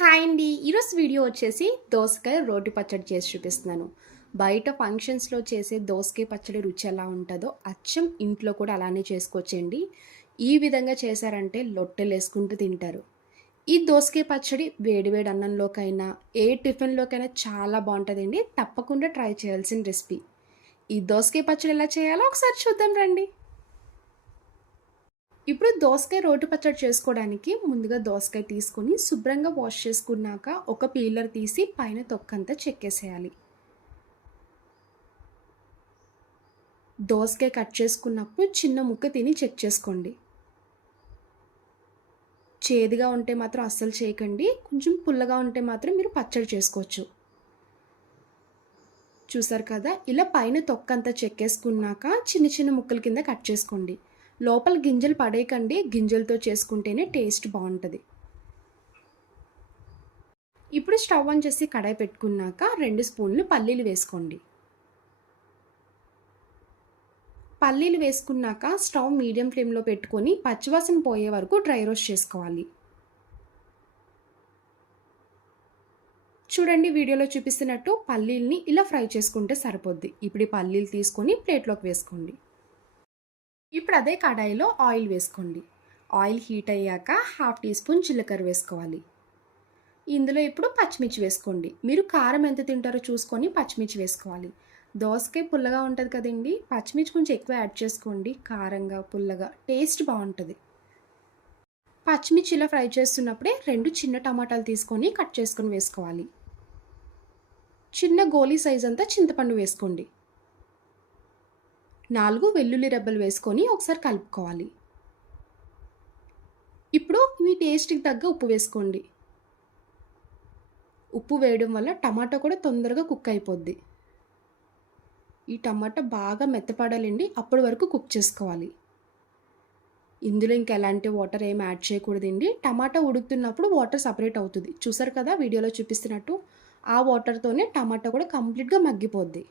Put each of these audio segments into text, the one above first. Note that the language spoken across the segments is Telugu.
హాయ్ అండి. ఈరోజు వీడియో వచ్చేసి దోసకాయ రోటి పచ్చడి చేసి చూపిస్తున్నాను. బయట ఫంక్షన్స్లో చేసే దోసకాయ పచ్చడి రుచి ఎలా ఉంటుందో అచ్చం ఇంట్లో కూడా అలానే చేసుకోవచ్చండి. ఈ విధంగా చేశారంటే లొట్టెలు వేసుకుంటూ తింటారు. ఈ దోసకాయ పచ్చడి వేడివేడి అన్నంలోకైనా ఏ టిఫిన్లోకైనా చాలా బాగుంటుందండి. తప్పకుండా ట్రై చేయాల్సిన రెసిపీ. ఈ దోసకాయ పచ్చడి ఎలా చేయాలో ఒకసారి చూద్దాం రండి. ఇప్పుడు దోసకాయ రోటి పచ్చడి చేసుకోవడానికి ముందుగా దోసకాయ తీసుకొని శుభ్రంగా వాష్ చేసుకున్నాక ఒక పీలర్ తీసి పైన తొక్కంతా చెక్కేసేయాలి. దోసకాయ కట్ చేసుకున్నప్పుడు చిన్న ముక్క తిని చెక్ చేసుకోండి. చేదుగా ఉంటే మాత్రం అస్సలు చేయకండి. కొంచెం పుల్లగా ఉంటే మాత్రం మీరు పచ్చడి చేసుకోవచ్చు. చూసారు కదా? ఇలా పైన తొక్కంతా చెక్కేసుకున్నాక చిన్న చిన్న ముక్కల కింద కట్ చేసుకోండి. లోపల గింజలు పడేయకండి. గింజలతో చేసుకుంటేనే టేస్ట్ బాగుంటుంది. ఇప్పుడు స్టవ్ ఆన్ చేసి కడాయి పెట్టుకున్నాక రెండు స్పూన్లు పల్లీలు వేసుకోండి. పల్లీలు వేసుకున్నాక స్టవ్ మీడియం ఫ్లేమ్లో పెట్టుకొని పచ్చివాసన పోయే వరకు డ్రై రోస్ట్ చేసుకోవాలి. చూడండి వీడియోలో చూపిస్తున్నట్టు పల్లీల్ని ఇలా ఫ్రై చేసుకుంటే సరిపోద్ది. ఇప్పుడు ఈ పల్లీలు తీసుకొని ప్లేట్లోకి వేసుకోండి. ఇప్పుడు అదే కడాయిలో ఆయిల్ వేసుకోండి. ఆయిల్ హీట్ అయ్యాక హాఫ్ టీ స్పూన్ జీలకర్ర వేసుకోవాలి. ఇందులో ఇప్పుడు పచ్చిమిర్చి వేసుకోండి. మీరు కారం ఎంత తింటారో చూసుకొని పచ్చిమిర్చి వేసుకోవాలి. దోసకాయ పుల్లగా ఉంటుంది కదండి పచ్చిమిర్చి కొంచెం ఎక్కువ యాడ్ చేసుకోండి. కారంగా పుల్లగా టేస్ట్ బాగుంటుంది. పచ్చిమిర్చి ఇలా ఫ్రై చేస్తున్నప్పుడే రెండు చిన్న టమాటాలు తీసుకొని కట్ చేసుకొని వేసుకోవాలి. చిన్న గోలీ సైజ్ అంతా చింతపండు వేసుకోండి. నాలుగు వెల్లుల్లి రెబ్బలు వేసుకొని ఒకసారి కలుపుకోవాలి. ఇప్పుడు మీ టేస్ట్కి తగ్గ ఉప్పు వేసుకోండి. ఉప్పు వేయడం వల్ల టమాటా కూడా తొందరగా కుక్ అయిపోద్ది. ఈ టమాటా బాగా మెత్తపడాలండి అప్పటి వరకు కుక్ చేసుకోవాలి. ఇందులో ఇంకా ఎలాంటి వాటర్ ఏం యాడ్ చేయకూడదండి. టమాటా ఉడుకుతున్నప్పుడు వాటర్ సపరేట్ అవుతుంది. చూసారు కదా వీడియోలో చూపిస్తున్నట్టు ఆ వాటర్తోనే టమాటా కూడా కంప్లీట్గా మగ్గిపోద్ది.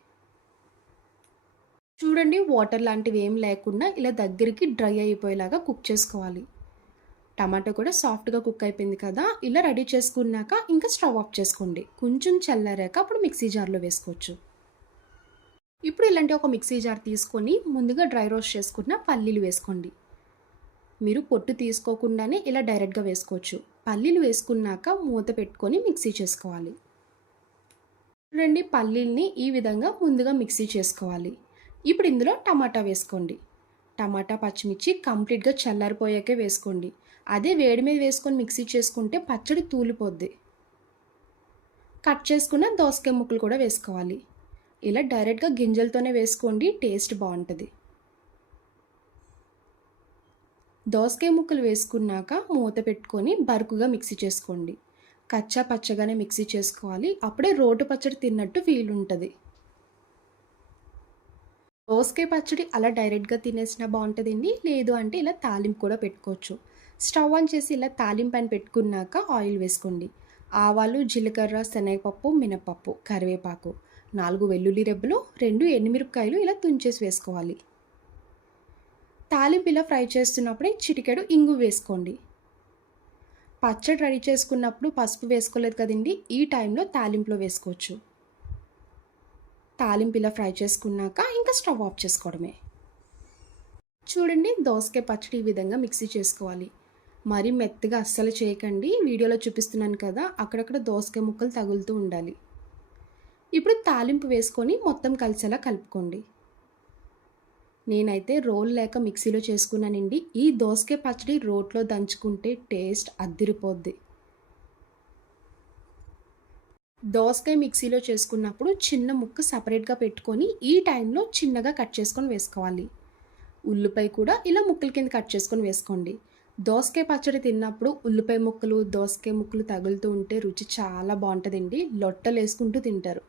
చూడండి వాటర్ లాంటివి ఏం లేకుండా ఇలా దగ్గరికి డ్రై అయిపోయేలాగా కుక్ చేసుకోవాలి. టమాటో కూడా సాఫ్ట్గా కుక్ అయిపోయింది కదా ఇలా రెడీ చేసుకున్నాక ఇంకా స్టవ్ ఆఫ్ చేసుకోండి. కొంచెం చల్లారాక అప్పుడు మిక్సీ జార్లో వేసుకోవచ్చు. ఇప్పుడు ఇలాంటి ఒక మిక్సీ జార్ తీసుకొని ముందుగా డ్రై రోస్ట్ చేసుకున్న పల్లీలు వేసుకోండి. మీరు పొట్టు తీసుకోకుండానే ఇలా డైరెక్ట్గా వేసుకోవచ్చు. పల్లీలు వేసుకున్నాక మూత పెట్టుకొని మిక్సీ చేసుకోవాలి. చూడండి పల్లీల్ని ఈ విధంగా ముందుగా మిక్సీ చేసుకోవాలి. ఇప్పుడు ఇందులో టమాటా వేసుకోండి. టమాటా పచ్చిమిర్చి కంప్లీట్గా చల్లారిపోయాకే వేసుకోండి. అదే వేడి మీద వేసుకొని మిక్సీ చేసుకుంటే పచ్చడి తూలిపోద్ది. కట్ చేసుకున్న దోసకాయ ముక్కలు కూడా వేసుకోవాలి. ఇలా డైరెక్ట్గా గింజలతోనే వేసుకోండి టేస్ట్ బాగుంటుంది. దోసకాయ ముక్కలు వేసుకున్నాక మూత పెట్టుకొని బరుకుగా మిక్సీ చేసుకోండి. కచ్చా పచ్చగానే మిక్సీ చేసుకోవాలి. అప్పుడే రోడ్డు పచ్చడి తిన్నట్టు ఫీల్ ఉంటుంది. దోసకాయ పచ్చడి అలా డైరెక్ట్గా తినేసినా బాగుంటుందండి. లేదు అంటే ఇలా తాలింపు కూడా పెట్టుకోవచ్చు. స్టవ్ ఆన్ చేసి ఇలా తాలింపు అని పెట్టుకున్నాక ఆయిల్ వేసుకోండి. ఆవాలు జీలకర్ర శనగపప్పు మినపప్పు కరివేపాకు నాలుగు వెల్లుల్లి రెబ్బలు రెండు ఎండుమిరపకాయలు ఇలా తుంచేసి వేసుకోవాలి. తాలింపు ఇలా ఫ్రై చేస్తున్నప్పుడే చిటికెడు ఇంగు వేసుకోండి. పచ్చడి రెడీ చేసుకున్నప్పుడు పసుపు వేసుకోలేదు కదండి ఈ టైంలో తాలింపులో వేసుకోవచ్చు. తాలింపు ఇలా ఫ్రై చేసుకున్నాక ఇంకా స్టవ్ ఆఫ్ చేసుకోవడమే. చూడండి దోసకాయ పచ్చడి ఈ విధంగా మిక్సీ చేసుకోవాలి. మరీ మెత్తగా అస్సలు చేయకండి. వీడియోలో చూపిస్తున్నాను కదా అక్కడక్కడ దోసకాయ ముక్కలు తగులుతూ ఉండాలి. ఇప్పుడు తాలింపు వేసుకొని మొత్తం కలిసేలా కలుపుకోండి. నేనైతే రోల్ లేక మిక్సీలో చేసుకున్నానండి. ఈ దోసకాయ పచ్చడి రోట్లో దంచుకుంటే టేస్ట్ అద్దిరిపోద్ది. దోసకాయ మిక్సీలో చేసుకున్నప్పుడు చిన్న ముక్క సపరేట్గా పెట్టుకొని ఈ టైంలో చిన్నగా కట్ చేసుకొని వేసుకోవాలి. ఉల్లిపాయ కూడా ఇలా ముక్కల కింద కట్ చేసుకొని వేసుకోండి. దోసకాయ పచ్చడి తిన్నప్పుడు ఉల్లిపాయ ముక్కలు దోసకాయ ముక్కలు తగులుతూ ఉంటే రుచి చాలా బాగుంటుందండి. లొట్టలు వేసుకుంటూ తింటారు.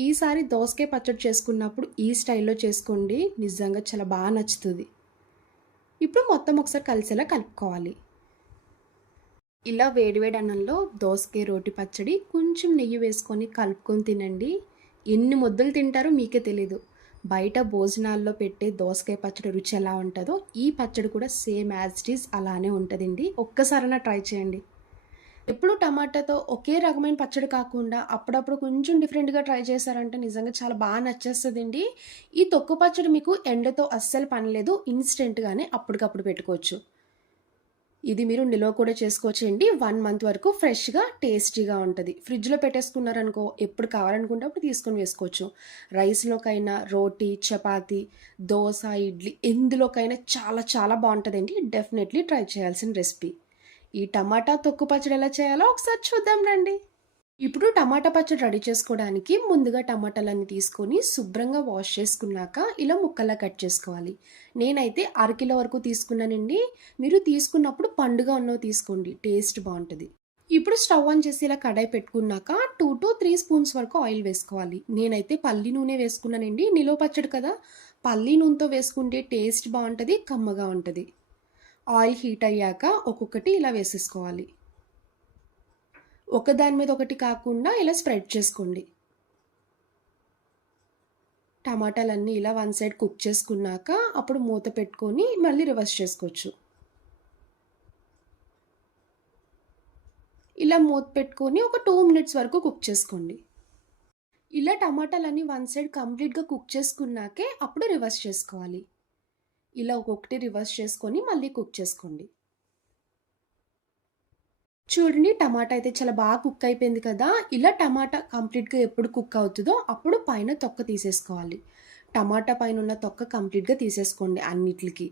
ఈసారి దోసకాయ పచ్చడి చేసుకున్నప్పుడు ఈ స్టైల్లో చేసుకోండి. నిజంగా చాలా బాగా నచ్చుతుంది. ఇప్పుడు మొత్తం ఒకసారి కలిసేలా కలుపుకోవాలి. ఇలా వేడివేడి అన్నంలో దోసకాయ రోటి పచ్చడి కొంచెం నెయ్యి వేసుకొని కలుపుకొని తినండి. ఎన్ని ముద్దలు తింటారో మీకే తెలీదు. బయట భోజనాల్లో పెట్టే దోసకాయ పచ్చడి రుచి ఎలా ఉంటుందో ఈ పచ్చడి కూడా సేమ్ యాజ్ ఇట్ అలానే ఉంటుందండి. ఒక్కసారైనా ట్రై చేయండి. ఎప్పుడు టమాటాతో ఒకే రకమైన పచ్చడి కాకుండా అప్పుడప్పుడు కొంచెం డిఫరెంట్‌గా ట్రై చేశారంటే నిజంగా చాలా బాగా నచ్చేస్తుందండి. ఈ తొక్కు పచ్చడి మీకు ఎండతో అస్సలు పని లేదు. ఇన్‌స్టెంట్‌గానే అప్పటికప్పుడు పెట్టుకోవచ్చు. ఇది మీరు నిల్వ కూడా చేసుకోవచ్చండి. వన్ మంత్ వరకు ఫ్రెష్‌గా, టేస్టీగా ఉంటుంది ఫ్రిడ్జ్‌లో పెట్టేసుకున్నారనుకో ఎప్పుడు కావాలనుకుంటే అప్పుడు తీసుకొని వేసుకోవచ్చు. రైస్‌లోకైనా, రోటీ, చపాతీ, దోశ ఇడ్లీ ఎందులోకైనా చాలా చాలా బాగుంటుందండి డెఫినెట్‌లీ ట్రై చేయాల్సిన రెసిపీ. ఈ టమాటా తొక్కు పచ్చడి ఎలా చేయాలో ఒకసారి చూద్దాం రండి. ఇప్పుడు టమాటా పచ్చడి రెడీ చేసుకోవడానికి ముందుగా టమాటాలన్నీ తీసుకొని శుభ్రంగా వాష్ చేసుకున్నాక ఇలా ముక్కల్లా కట్ చేసుకోవాలి. నేనైతే అరకిలో వరకు తీసుకున్నానండి. మీరు తీసుకున్నప్పుడు పండుగ ఉన్నవి తీసుకోండి. టేస్ట్ బాగుంటుంది ఇప్పుడు స్టవ్ ఆన్ చేసి ఇలా కడాయి పెట్టుకున్నాక 2-3 స్పూన్స్ వరకు ఆయిల్ వేసుకోవాలి. నేనైతే పల్లి నూనె వేసుకున్నానండి. నిలువ పచ్చడి కదా! పల్లి నూనెతో వేసుకుంటే టేస్ట్ బాగుంటుంది కమ్మగా ఉంటుంది ఆయిల్ హీట్ అయ్యాక ఒక్కొక్కటి ఇలా వేసేసుకోవాలి. ఒకదాని మీద ఒకటి కాకుండా ఇలా స్ప్రెడ్ చేసుకోండి. టమాటాలన్నీ ఇలా వన్ సైడ్ కుక్ చేసుకున్నాక అప్పుడు మూత పెట్టుకొని మళ్ళీ రివర్స్ చేసుకోవచ్చు. ఇలా మూత పెట్టుకొని ఒక టూ మినిట్స్ వరకు కుక్ చేసుకోండి. ఇలా టమాటాలన్నీ వన్ సైడ్ కంప్లీట్‌గా కుక్ చేసుకున్నాకే అప్పుడు రివర్స్ చేసుకోవాలి. ఇలా ఒక్కొక్కటి రివర్స్ చేసుకొని మళ్ళీ కుక్ చేసుకోండి. చూడండి టమాటా అయితే చాలా బాగా కుక్ అయిపోయింది కదా! ఇలా టమాటా కంప్లీట్‌గా ఎప్పుడు కుక్ అవుతుందో అప్పుడు పైన తొక్క తీసేసుకోవాలి. టమాటా పైన ఉన్న తొక్క కంప్లీట్‌గా తీసేసుకోండి అన్నిటికి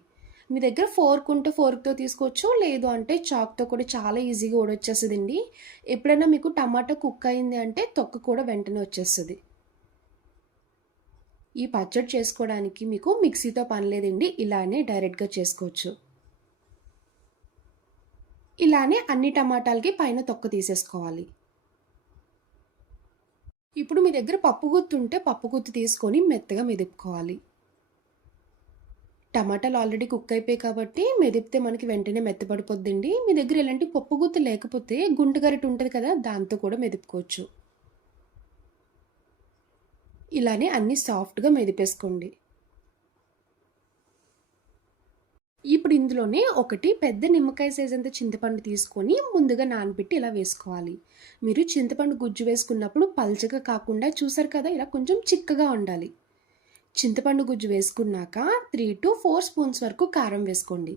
మీ దగ్గర ఫోర్క్ ఉంటే ఫోర్క్‌తో తీసుకోవచ్చు. లేదు అంటే చాక్‌తో కూడా చాలా ఈజీగా ఊడొచ్చేస్తదండి. ఎప్పుడైనా మీకు టమాటా కుక్ అయింది అంటే తొక్క కూడా వెంటనే వచ్చేస్తుంది ఈ పచ్చడి చేసుకోవడానికి మీకు మిక్సీతో పని లేదండి. ఇలానే డైరెక్ట్‌గా చేసుకోవచ్చు. ఇలానే అన్ని టమాటాలకి పైన తొక్క తీసేసుకోవాలి. ఇప్పుడు మీ దగ్గర పప్పుగుత్తు ఉంటే పప్పుగుత్తు తీసుకొని మెత్తగా మెదుపుకోవాలి. టమాటాలు ఆల్రెడీ కుక్ అయిపోయాయి కాబట్టి మెదిపితే మనకి వెంటనే మెత్తబడిపోద్దండి. మీ దగ్గర ఇలాంటి పప్పు గుత్తు లేకపోతే గుంట ఉంటుంది కదా! దాంతో కూడా మెదుపుకోవచ్చు. ఇలానే అన్నీ సాఫ్ట్‌గా మెదిపేసుకోండి. ఇప్పుడు ఇందులోనే ఒకటి పెద్ద నిమ్మకాయ సైజ్ అంత చింతపండు తీసుకొని ముందుగా నానబెట్టి ఇలా వేసుకోవాలి. మీరు చింతపండు గుజ్జు వేసుకున్నప్పుడు పల్చగా కాకుండా చూసారు కదా! ఇలా కొంచెం చిక్కగా ఉండాలి. చింతపండు గుజ్జు వేసుకున్నాక 3-4 స్పూన్స్ వరకు కారం వేసుకోండి.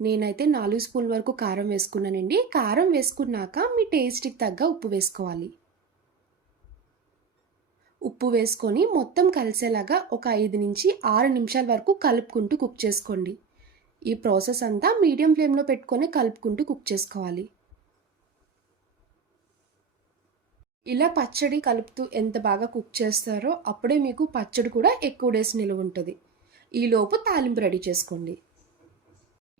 నేనైతే నాలుగు స్పూన్ల వరకు కారం వేసుకున్నానండి. కారం వేసుకున్నాక మీ టేస్ట్‌కి తగ్గ ఉప్పు వేసుకోవాలి. ఉప్పు వేసుకొని మొత్తం కలిసేలాగా ఒక 5-6 నిమిషాల వరకు కలుపుకుంటూ కుక్ చేసుకోండి. ఈ ప్రాసెస్ అంతా మీడియం ఫ్లేమ్‌లో పెట్టుకొని కలుపుకుంటూ కుక్ చేసుకోవాలి. ఇలా పచ్చడి కలుపుతూ ఎంత బాగా కుక్ చేస్తారో అప్పుడే మీకు పచ్చడి కూడా ఎక్కువ డేస్ నిలువ ఉంటుంది ఈలోపు తాలింపు రెడీ చేసుకోండి.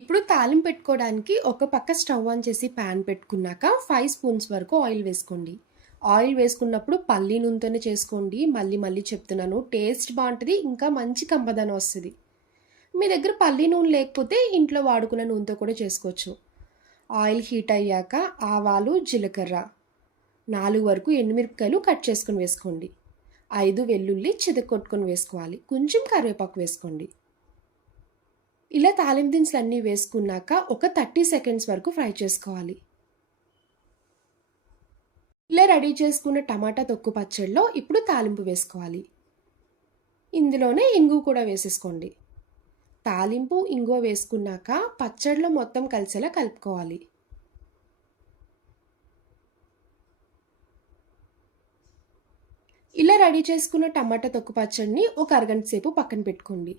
ఇప్పుడు తాలింపు పెట్టుకోవడానికి ఒక పక్క స్టవ్ ఆన్ చేసి పాన్ పెట్టుకున్నాక ఫైవ్ స్పూన్స్ వరకు ఆయిల్ వేసుకోండి. ఆయిల్ వేసుకున్నప్పుడు పల్లి నూనెతోనే చేసుకోండి. మళ్ళీ మళ్ళీ చెప్తున్నాను. టేస్ట్ బాగుంటుంది ఇంకా మంచి కంపదనం వస్తుంది మీ దగ్గర పల్లి నూనె లేకపోతే ఇంట్లో వాడుకున్న నూనెతో కూడా చేసుకోవచ్చు. ఆయిల్ హీట్ అయ్యాక ఆవాలు, జీలకర్ర నాలుగు వరకు ఎండుమిరపకాయలు కట్ చేసుకొని వేసుకోండి. ఐదు వెల్లుల్లి చితకొట్టుకొని వేసుకోవాలి. కొంచెం కరివేపాకు వేసుకోండి. ఇలా తాలింపు దినుసులన్నీ వేసుకున్నాక ఒక 30 సెకండ్స్ వరకు ఫ్రై చేసుకోవాలి. ఇలా రెడీ చేసుకున్న టమాటా తొక్కు పచ్చడిలో ఇప్పుడు తాలింపు వేసుకోవాలి. ఇందులోనే ఇంగువ కూడా వేసేసుకోండి. తాలింపు, ఇంగువ వేసుకున్నాక పచ్చడిలో మొత్తం కలిసేలా కలుపుకోవాలి. ఇలా రెడీ చేసుకున్న టమాటా తొక్కు పచ్చడిని ఒక అరగంట సేపు పక్కన పెట్టుకోండి.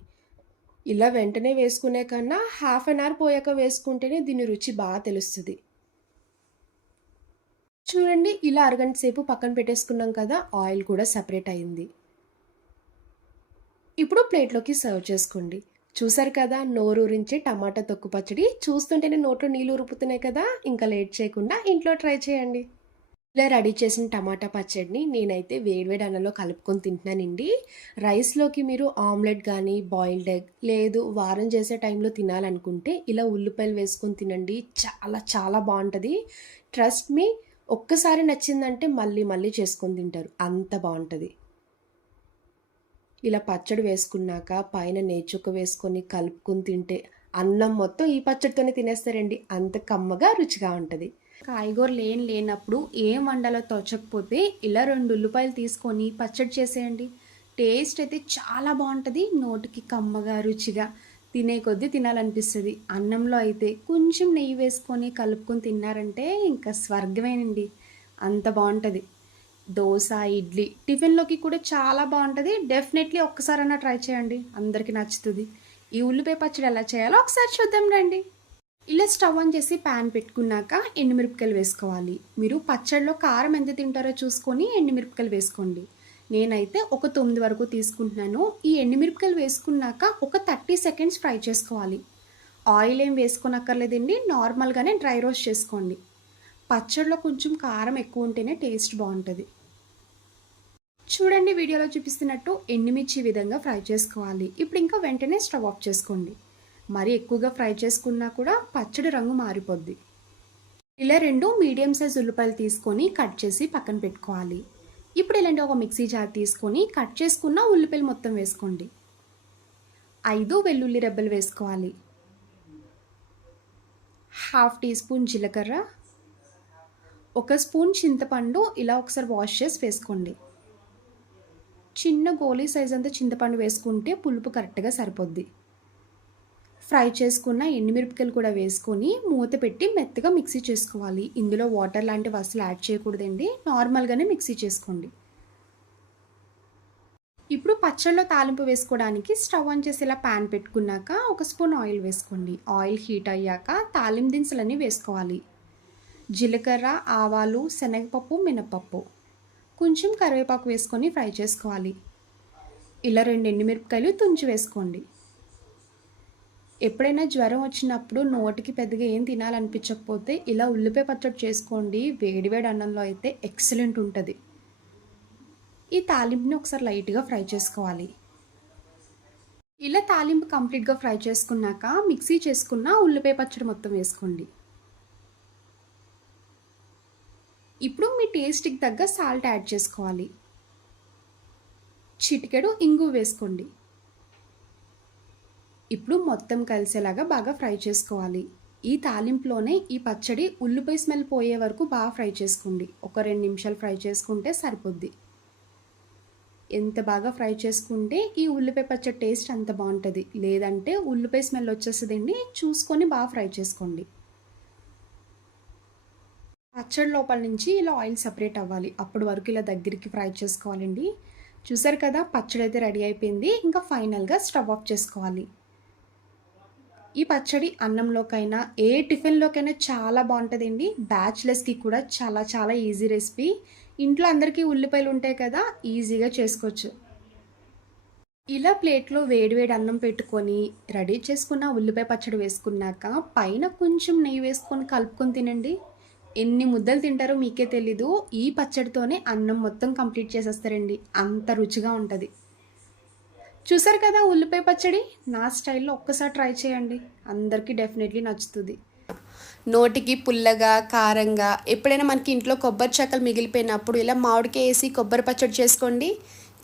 ఇలా వెంటనే వేసుకునే కన్నా హాఫ్ అన్ అవర్ పోయాక వేసుకుంటేనే దీని రుచి బాగా తెలుస్తుంది చూడండి ఇలా అరగంట సేపు పక్కన పెట్టేసుకున్నాం కదా! ఆయిల్ కూడా సపరేట్ అయింది. ఇప్పుడు ప్లేట్‌లోకి సర్వ్ చేసుకోండి. చూసారు కదా! నోరూరించే టమాటా తొక్కు పచ్చడి. చూస్తుంటేనే నోట్లో నీళ్ళు ఊరుపుతున్నాయి కదా! ఇంకా లేట్ చేయకుండా ఇంట్లో ట్రై చేయండి. ఇలా రెడీ చేసిన టమాటా పచ్చడిని నేనైతే వేడివేడి అన్నంలో కలుపుకొని తింటున్నానండి. రైస్‌లోకి మీరు ఆమ్లెట్ కానీ బాయిల్డ్ ఎగ్ లేదు వారం చేసే టైంలో తినాలనుకుంటే ఇలా ఉల్లిపాయలు వేసుకొని తినండి. చాలా చాలా బాగుంటుంది ట్రస్ట్ మీ ఒక్కసారి నచ్చిందంటే మళ్ళీ మళ్ళీ చేసుకొని తింటారు. అంత బాగుంటుంది. ఇలా పచ్చడి వేసుకున్నాక పైన నెయ్యి వేసుకొని కలుపుకొని తింటే అన్నం మొత్తం ఈ పచ్చడితోనే తినేస్తారండి. అంత కమ్మగా రుచిగా ఉంటుంది. కాయగూరలు ఏం లేనప్పుడు ఏం వండాలో తోచకపోతే ఇలా రెండు ఉల్లిపాయలు తీసుకొని పచ్చడి చేసేయండి. టేస్ట్ అయితే చాలా బాగుంటుంది. నోటికి కమ్మగా రుచిగా. తినే కొద్దీ తినాలనిపిస్తుంది. అన్నంలో అయితే కొంచెం నెయ్యి వేసుకొని కలుపుకొని తిన్నారంటే ఇంకా స్వర్గమేనండి. అంత బాగుంటుంది దోశ ఇడ్లీ టిఫిన్లోకి కూడా చాలా బాగుంటుంది డెఫినెట్లీ ఒక్కసారైనా ట్రై చేయండి. అందరికీ నచ్చుతుంది. ఈ ఉల్లిపాయ పచ్చడి ఎలా చేయాలో ఒకసారి చూద్దాం రండి. ఇలా స్టవ్ ఆన్ చేసి ప్యాన్ పెట్టుకున్నాక ఎండుమిరపకాయలు వేసుకోవాలి. మీరు పచ్చడిలో కారం ఎంత తింటారో చూసుకొని ఎండుమిరపకాయలు వేసుకోండి. నేనైతే ఒక తొమ్మిది వరకు తీసుకుంటున్నాను. ఈ ఎండుమిరపకాయలు వేసుకున్నాక ఒక థర్టీ సెకండ్స్ ఫ్రై చేసుకోవాలి. ఆయిల్ ఏం వేసుకోనక్కర్లేదండి. నార్మల్గానే డ్రై రోస్ట్ చేసుకోండి. పచ్చడిలో కొంచెం కారం ఎక్కువ ఉంటేనే టేస్ట్ బాగుంటుంది. చూడండి వీడియోలో చూపిస్తున్నట్టు ఎండుమిర్చి ఈ విధంగా ఫ్రై చేసుకోవాలి. ఇప్పుడు ఇంకా వెంటనే స్టవ్ ఆఫ్ చేసుకోండి. మరి ఎక్కువగా ఫ్రై చేసుకున్నా కూడా పచ్చడి రంగు మారిపోద్ది. ఇలా రెండు మీడియం సైజ్ ఉల్లిపాయలు తీసుకొని కట్ చేసి పక్కన పెట్టుకోవాలి. ఇప్పుడు ఇలాంటి ఒక మిక్సీ జార్ తీసుకొని కట్ చేసుకున్న ఉల్లిపాయలు మొత్తం వేసుకోండి. ఐదు వెల్లుల్లి రెబ్బలు వేసుకోవాలి. హాఫ్ టీ స్పూన్ జీలకర్ర ఒక స్పూన్ చింతపండు ఇలా ఒకసారి వాష్ చేసి వేసుకోండి. చిన్న గోళీ సైజ్ అంతా చింతపండు వేసుకుంటే పులుపు కరెక్ట్గా సరిపోద్ది. ఫ్రై చేసుకున్న ఎండుమిరపకాయలు కూడా వేసుకొని మూత పెట్టి మెత్తగా మిక్సీ చేసుకోవాలి. ఇందులో వాటర్ లాంటివి అసలు యాడ్ చేయకూడదండి. నార్మల్గానే మిక్సీ చేసుకోండి. ఇప్పుడు పచ్చళ్ళలో తాలింపు వేసుకోవడానికి స్టవ్ ఆన్ చేసి ఇలా ప్యాన్ పెట్టుకున్నాక ఒక స్పూన్ ఆయిల్ వేసుకోండి. ఆయిల్ హీట్ అయ్యాక తాలింపు దినుసులన్నీ వేసుకోవాలి. జీలకర్ర ఆవాలు శనగపప్పు మినపప్పు కొంచెం కరివేపాకు వేసుకొని ఫ్రై చేసుకోవాలి. ఇలా రెండు ఎండుమిరపకాయలు తుంచి వేసుకోండి. ఎప్పుడైనా జ్వరం వచ్చినప్పుడు నోటికి పెద్దగా ఏం తినాలనిపించకపోతే ఇలా ఉల్లిపాయ పచ్చడి చేసుకోండి. వేడివేడి అన్నంలో అయితే ఎక్సలెంట్ ఉంటుంది. ఈ తాలింపుని ఒకసారి లైట్గా ఫ్రై చేసుకోవాలి. ఇలా తాలింపు కంప్లీట్గా ఫ్రై చేసుకున్నాక మిక్సీ చేసుకున్న ఉల్లిపాయ పచ్చడి మొత్తం వేసుకోండి. ఇప్పుడు మీ టేస్ట్కి తగ్గ సాల్ట్ యాడ్ చేసుకోవాలి. చిటికెడు ఇంగు వేసుకోండి. ఇప్పుడు మొత్తం కలిసేలాగా బాగా ఫ్రై చేసుకోవాలి. ఈ తాలింపులోనే ఈ పచ్చడి ఉల్లిపాయ స్మెల్ పోయే వరకు బాగా ఫ్రై చేసుకోండి. ఒక రెండు నిమిషాలు ఫ్రై చేసుకుంటే సరిపోద్ది. ఎంత బాగా ఫ్రై చేసుకుంటే ఈ ఉల్లిపాయ పచ్చడి టేస్ట్ అంత బాగుంటుంది. లేదంటే ఉల్లిపాయ స్మెల్ వచ్చేస్తుందండి చూసుకొని బాగా ఫ్రై చేసుకోండి. పచ్చడి లోపల నుంచి ఇలా ఆయిల్ సపరేట్ అవ్వాలి. అప్పటి వరకు ఇలా దగ్గరికి ఫ్రై చేసుకోవాలండి. చూసారు కదా పచ్చడి అయితే రెడీ అయిపోయింది. ఇంకా ఫైనల్గా స్టవ్ ఆఫ్ చేసుకోవాలి. ఈ పచ్చడి అన్నంలోకైనా ఏ టిఫిన్లోకైనా చాలా బాగుంటుందండి. బ్యాచ్లర్స్కి కూడా చాలా చాలా ఈజీ రెసిపీ. ఇంట్లో అందరికీ ఉల్లిపాయలు ఉంటాయి కదా ఈజీగా చేసుకోవచ్చు. ఇలా ప్లేట్లో వేడివేడి అన్నం పెట్టుకొని రెడీ చేసుకున్న ఉల్లిపాయ పచ్చడి వేసుకున్నాక పైన కొంచెం నెయ్యి వేసుకొని కలుపుకొని తినండి. ఎన్ని ముద్దలు తింటారో మీకే తెలీదు. ఈ పచ్చడితోనే అన్నం మొత్తం కంప్లీట్ చేసేస్తారండి. అంత రుచిగా ఉంటుంది. చూసారు కదా ఉల్లిపాయ పచ్చడి? నా స్టైల్లో ఒక్కసారి ట్రై చేయండి. అందరికీ డెఫినెట్లీ నచ్చుతుంది. నోటికి పుల్లగా కారంగా ఎప్పుడైనా మనకి ఇంట్లో కొబ్బరి చెక్కలు మిగిలిపోయినప్పుడు ఇలా మామిడికాయ వేసి కొబ్బరి పచ్చడి చేసుకోండి.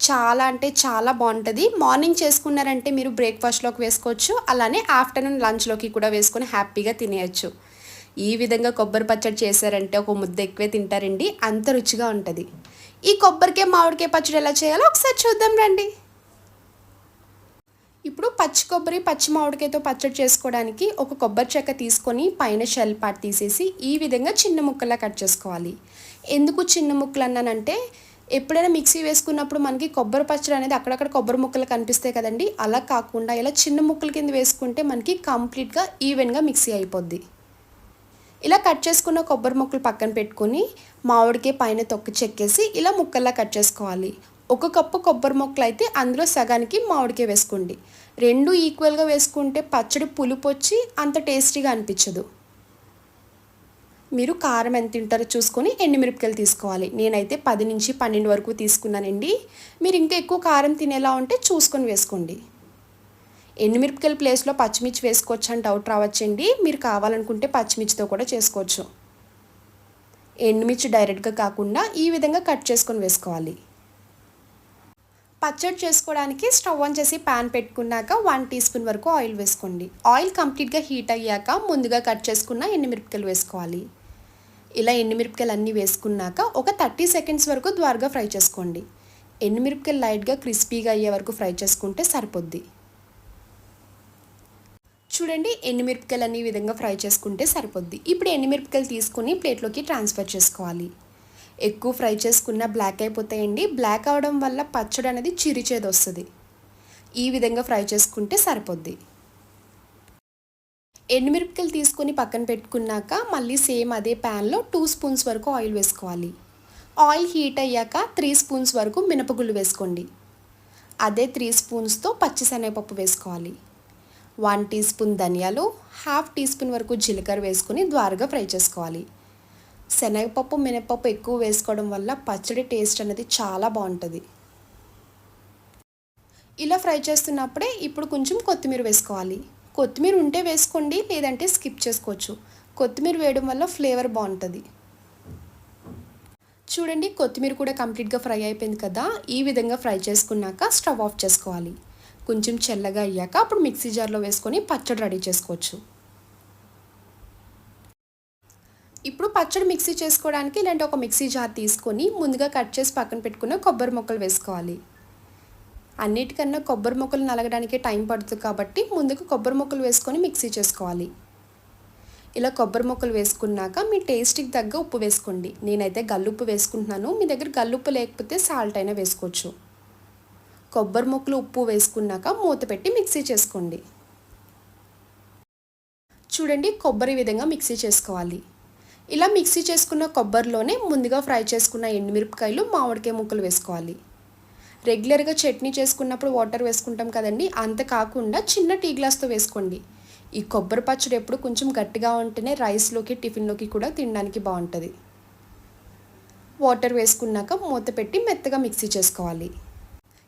చాలా అంటే చాలా బాగుంటుంది. మార్నింగ్ చేసుకున్నారంటే మీరు బ్రేక్ఫాస్ట్లోకి వేసుకోవచ్చు. అలానే ఆఫ్టర్నూన్ లంచ్లోకి కూడా వేసుకొని హ్యాపీగా తినేయచ్చు. ఈ విధంగా కొబ్బరి పచ్చడి చేశారంటే ఒక ముద్ద ఎక్కువే తింటారండి. అంత రుచిగా ఉంటుంది. ఈ కొబ్బరికాయ మామిడికాయ పచ్చడి ఎలా చేయాలో ఒకసారి చూద్దాం రండి. ఇప్పుడు పచ్చి కొబ్బరి పచ్చి మామిడికాయతో పచ్చడి చేసుకోవడానికి ఒక కొబ్బరి చెక్క తీసుకొని పైన షెల్ పార్ట్ తీసేసి ఈ విధంగా చిన్న ముక్కలా కట్ చేసుకోవాలి. ఎందుకు చిన్న ముక్కలు అన్నానంటే ఎప్పుడైనా మిక్సీ వేసుకున్నప్పుడు మనకి కొబ్బరి పచ్చడి అనేది అక్కడక్కడ కొబ్బరి ముక్కలు కనిపిస్తాయి కదండి అలా కాకుండా ఇలా చిన్న ముక్కల కింద వేసుకుంటే మనకి కంప్లీట్గా ఈవెన్గా మిక్సీ అయిపోద్ది. ఇలా కట్ చేసుకున్న కొబ్బరి ముక్కలు పక్కన పెట్టుకొని మామిడికాయ పైన తొక్క చెక్కేసి ఇలా ముక్కల్లా కట్ చేసుకోవాలి. ఒక కప్పు కొబ్బరి మొక్కలు అయితే అందులో సగానికి మామిడికాయ వేసుకోండి. రెండు ఈక్వల్గా వేసుకుంటే పచ్చడి పులుపు వచ్చి అంత టేస్టీగా అనిపించదు. మీరు కారం ఎంత తింటారో చూసుకొని ఎండుమిరపకాయలు తీసుకోవాలి. నేనైతే పది నుంచి పన్నెండు వరకు తీసుకున్నానండి. మీరు ఇంకా ఎక్కువ కారం తినేలా ఉంటే చూసుకొని వేసుకోండి. ఎండుమిరపకాయల ప్లేస్లో పచ్చిమిర్చి వేసుకోవచ్చు అని డౌట్ రావచ్చండి. మీరు కావాలనుకుంటే పచ్చిమిర్చితో కూడా చేసుకోవచ్చు. ఎండుమిర్చి డైరెక్ట్గా కాకుండా ఈ విధంగా కట్ చేసుకొని వేసుకోవాలి. పచ్చడి చేసుకోవడానికి స్టవ్ ఆన్ చేసి ప్యాన్ పెట్టుకున్నాక వన్ టీ స్పూన్ వరకు ఆయిల్ వేసుకోండి. ఆయిల్ కంప్లీట్గా హీట్ అయ్యాక ముందుగా కట్ చేసుకున్న ఎండుమిరపకాయలు వేసుకోవాలి. ఇలా ఎండుమిరపకాయలు అన్నీ వేసుకున్నాక ఒక థర్టీ సెకండ్స్ వరకు ద్వారగా ఫ్రై చేసుకోండి. ఎండుమిరపకాయలు లైట్గా క్రిస్పీగా అయ్యే వరకు ఫ్రై చేసుకుంటే సరిపోద్ది. చూడండి ఎండుమిరపకాయలు అన్ని విధంగా ఫ్రై చేసుకుంటే సరిపోద్ది. ఇప్పుడు ఎండుమిరపకాయలు తీసుకుని ప్లేట్లోకి ట్రాన్స్ఫర్ చేసుకోవాలి. ఎక్కువ ఫ్రై చేసుకున్న బ్లాక్ అయిపోతాయండి. బ్లాక్ అవడం వల్ల పచ్చడి అనేది చిరిచేది వస్తుంది. ఈ విధంగా ఫ్రై చేసుకుంటే సరిపోద్ది. ఎండుమిరపకాయలు తీసుకొని పక్కన పెట్టుకున్నాక మళ్ళీ సేమ్ అదే ప్యాన్లో టూ స్పూన్స్ వరకు ఆయిల్ వేసుకోవాలి. ఆయిల్ హీట్ అయ్యాక త్రీ స్పూన్స్ వరకు మినపగుళ్ళు వేసుకోండి. అదే త్రీ స్పూన్స్తో పచ్చిశనగపప్పు వేసుకోవాలి. వన్ టీ స్పూన్ ధనియాలు హాఫ్ టీ స్పూన్ వరకు జీలకర్ర వేసుకొని ద్వారగా ఫ్రై చేసుకోవాలి. శనగపప్పు మినపప్పు ఎక్కువ వేసుకోవడం వల్ల పచ్చడి టేస్ట్ అనేది చాలా బాగుంటుంది. ఇలా ఫ్రై చేస్తున్నప్పుడే ఇప్పుడు కొంచెం కొత్తిమీర వేసుకోవాలి. కొత్తిమీర ఉంటే వేసుకోండి లేదంటే స్కిప్ చేసుకోవచ్చు. కొత్తిమీర వేయడం వల్ల ఫ్లేవర్ బాగుంటుంది. చూడండి కొత్తిమీర కూడా కంప్లీట్గా ఫ్రై అయిపోయింది కదా ఈ విధంగా ఫ్రై చేసుకున్నాక స్టవ్ ఆఫ్ చేసుకోవాలి. కొంచెం చల్లగా అయ్యాక అప్పుడు మిక్సీ జార్లో వేసుకొని పచ్చడి రెడీ చేసుకోవచ్చు. ఇప్పుడు పచ్చడి మిక్సీ చేసుకోవడానికి ఇలాంటి ఒక మిక్సీ జార్ తీసుకొని ముందుగా కట్ చేసి పక్కన పెట్టుకున్న కొబ్బరి మొక్కలు వేసుకోవాలి. అన్నిటికన్నా కొబ్బరి మొక్కలు నలగడానికి టైం పడుతుంది కాబట్టి ముందుకు కొబ్బరి మొక్కలు వేసుకొని మిక్సీ చేసుకోవాలి. ఇలా కొబ్బరి మొక్కలు వేసుకున్నాక మీ టేస్ట్కి తగ్గ ఉప్పు వేసుకోండి. నేనైతే గల్లుప్పు వేసుకుంటున్నాను. మీ దగ్గర గల్లుప్పు లేకపోతే సాల్ట్ అయినా వేసుకోవచ్చు. కొబ్బరి మొక్కలు ఉప్పు వేసుకున్నాక మూత పెట్టి మిక్సీ చేసుకోండి. చూడండి కొబ్బరి విధంగా మిక్సీ చేసుకోవాలి. ఇలా మిక్సీ చేసుకున్న కొబ్బరిలోనే ముందుగా ఫ్రై చేసుకున్న ఎండుమిరపకాయలు మామిడికాయ ముక్కలు వేసుకోవాలి. రెగ్యులర్గా చట్నీ చేసుకున్నప్పుడు వాటర్ వేసుకుంటాం కదండి అంత కాకుండా చిన్న టీ గ్లాస్తో వేసుకోండి. ఈ కొబ్బరి పచ్చడి ఎప్పుడు కొంచెం గట్టిగా ఉంటేనే రైస్లోకి టిఫిన్లోకి కూడా తినడానికి బాగుంటుంది. వాటర్ వేసుకున్నాక మూత పెట్టి మెత్తగా మిక్సీ చేసుకోవాలి.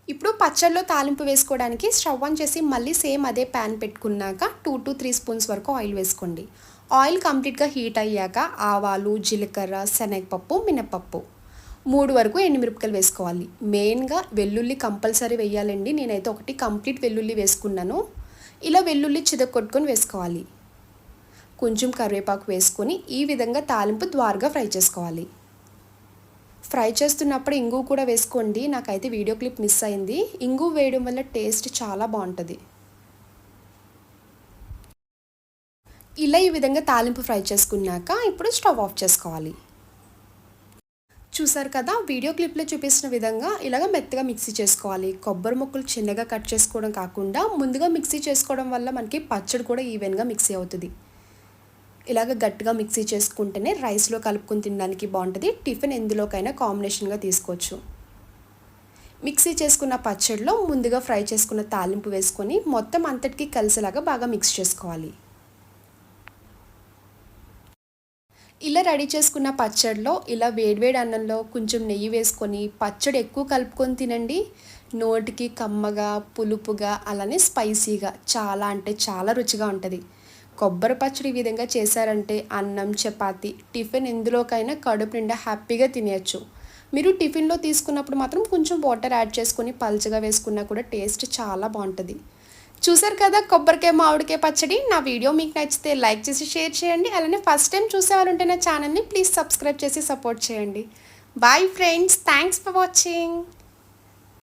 ఇప్పుడు పచ్చడిలో తాలింపు వేసుకోవడానికి స్టవ్ ఆన్ చేసి మళ్ళీ సేమ్ అదే ప్యాన్ పెట్టుకున్నాక టూ టు త్రీ స్పూన్స్ వరకు ఆయిల్ వేసుకోండి. ఆయిల్ కంప్లీట్గా హీట్ అయ్యాక ఆవాలు జీలకర్ర శనగపప్పు మినపప్పు మూడు వరకు ఎండుమిరపకాయలు వేసుకోవాలి. మెయిన్గా వెల్లుల్లి కంపల్సరీ వేయాలండి. నేనైతే ఒకటి కంప్లీట్ వెల్లుల్లి వేసుకున్నాను. ఇలా వెల్లుల్లి చిదకొట్టుకొని వేసుకోవాలి. కొంచెం కరివేపాకు వేసుకొని ఈ విధంగా తాలింపు ద్వారగా ఫ్రై చేసుకోవాలి. ఫ్రై చేస్తున్నప్పుడు ఇంగు కూడా వేసుకోండి. నాకైతే వీడియో క్లిప్ మిస్ అయింది. ఇంగు వేయడం వల్ల టేస్ట్ చాలా బాగుంటుంది. ఇలా ఈ విధంగా తాలింపు ఫ్రై చేసుకున్నాక ఇప్పుడు స్టవ్ ఆఫ్ చేసుకోవాలి. చూసారు కదా వీడియో క్లిప్లో చూపిస్తున్న విధంగా ఇలాగ మెత్తగా మిక్సీ చేసుకోవాలి. కొబ్బరి ముక్కలు చిన్నగా కట్ చేసుకోవడం కాకుండా ముందుగా మిక్సీ చేసుకోవడం వల్ల మనకి పచ్చడి కూడా ఈవెన్గా మిక్సీ అవుతుంది. ఇలాగ గట్టిగా మిక్సీ చేసుకుంటేనే రైస్లో కలుపుకుని తినడానికి బాగుంటుంది. టిఫిన్ ఎందులోకైనా కాంబినేషన్గా తీసుకోవచ్చు. మిక్సీ చేసుకున్న పచ్చడిలో ముందుగా ఫ్రై చేసుకున్న తాలింపు వేసుకొని మొత్తం అంతటికి కలిసేలాగా బాగా మిక్స్ చేసుకోవాలి. ఇలా రెడీ చేసుకున్న పచ్చడిలో ఇలా వేడివేడి అన్నంలో కొంచెం నెయ్యి వేసుకొని పచ్చడి ఎక్కువ కలుపుకొని తినండి. నోటికి కమ్మగా పులుపుగా అలానే స్పైసీగా చాలా అంటే చాలా రుచిగా ఉంటుంది. కొబ్బరి పచ్చడి ఈ విధంగా చేశారంటే అన్నం చపాతి టిఫిన్ ఎందులోకైనా కడుపు నిండా హ్యాపీగా తినేయచ్చు. మీరు టిఫిన్లో తీసుకున్నప్పుడు మాత్రం కొంచెం వాటర్ యాడ్ చేసుకొని పల్చగా వేసుకున్నా కూడా టేస్ట్ చాలా బాగుంటుంది. చూసారు కదా కొబ్బరికాయ మామిడికాయ పచ్చడి. నా వీడియో మీకు నచ్చితే లైక్ చేసి షేర్ చేయండి. అలానే ఫస్ట్ టైం చూసేవాళ్ళుంటే నా ఛానల్ని ప్లీజ్ సబ్స్క్రైబ్ చేసి సపోర్ట్ చేయండి. Bye friends thanks for watching